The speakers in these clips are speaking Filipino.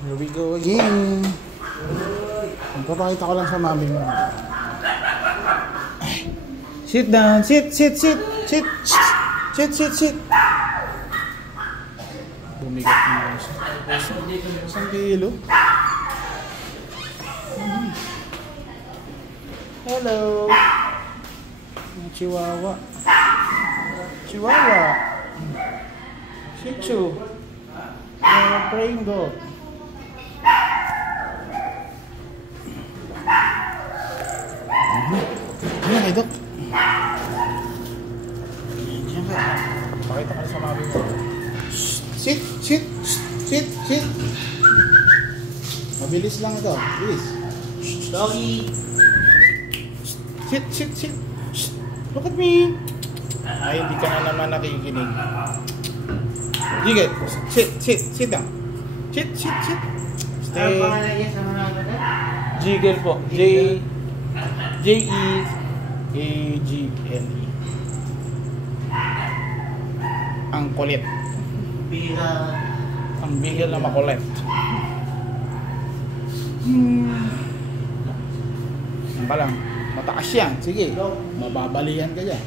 Here we go again. Magpapakita ko lang sa mami mo. Sit down. Sit. Bumigat na siya. 1 kilo. Hello. Chihuahua. Shih Tzu. Praying dog. Ano kay Dok? Diyan ka. Pakita ka sa mami mo. Sit. Mabilis lang ito. Bilis. Doggy. Sit. Look at me. Ay, hindi ka na naman nakikinig. Sige. Sit down. Sit. Stay. Ano pangalan niya sa mga bata? Jiggle po. Jeagle. Ang kulit. Ang bigel na makulit. Yan pa lang. Mataas yan. Sige. Mababalian ka dyan.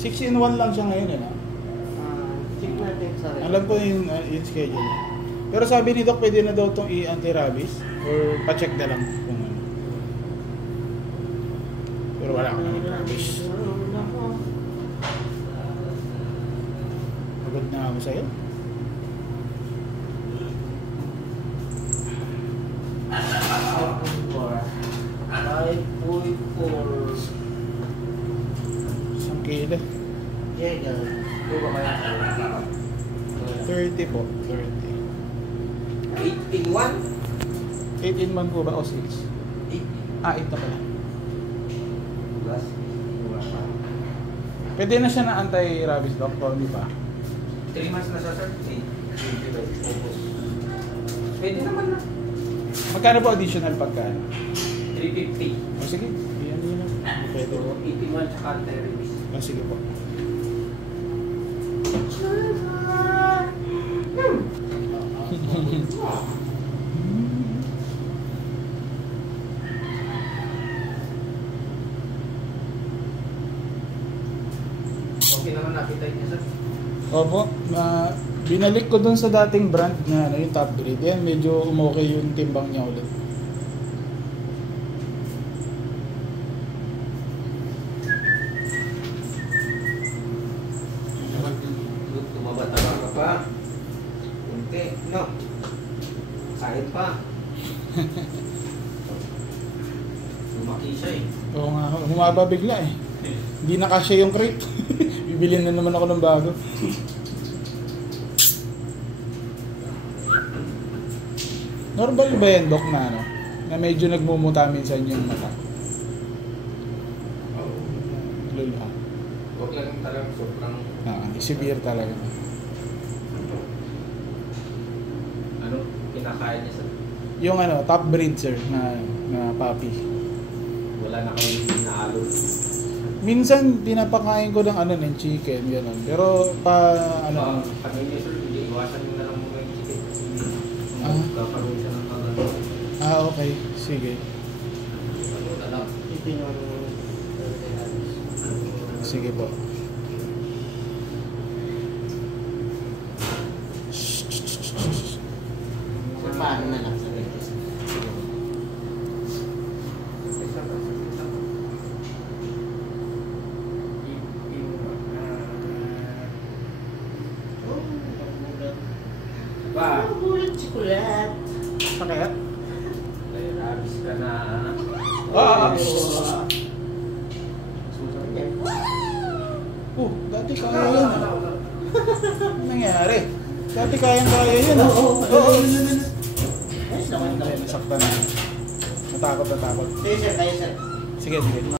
Six in 1 lang siya ngayon eh. Check natin sa rin. Alam ko yung schedule. Pero sabi ni Doc, pwede na daw itong i-anti-rabies or pa-check na lang kung ano. Pero wala ko naman rabies. Pagod na ako sa'yo. Isang kilo. Jiggle. 30 po. 30. 8 in 1? 8 in 1 po ba o 6? 8. 8 na pala. Plus, Pwede na siya na anti-rabies, Doc, o hindi pa? 3 months na siya, sir. Pwede naman na. Magkano po additional pagkano? 350. O sige, yan yun. Pwede po. 81 tsaka anti-rabies. O sige po. Okay naman nakita niya, sir. Opo, binalik ko dun sa dating brand na yung top grade. Yan, medyo umokay yung timbang niya ulit. Tumaba-taba ka pa. Kunti, no? Sakit pa. Lumaki siya eh. Oo nga, humaba bigla eh. Hindi na kasya yung crate. Bibilin na naman ako ng bago. Normal ba yan, Doc, na ano? Na medyo nagmumuta minsan yung mata? Lula. Huwag lang talagang sobrang... Severe talaga. Ano? Kinakain niya, sir? Yung ano, top breed, sir, na puppy. Wala na kami nahalo. Minsan, pinapakain ko ng ano, ng chicken, gano'n. Pero, ano... Kami niya, sir, hindi iwasan mo na lang mga chicken. Kakaroon siya ng mga... okay. Sige. Ano na lang. Sige po. Paano na lang sa latest? Ba? Chocolate. Pakayat? Rabis ka na. Dati kaya yun. Ano nangyari? Dati kaya yun. Oo. Nasaktan na. Natakot. Sige, sir. Sige.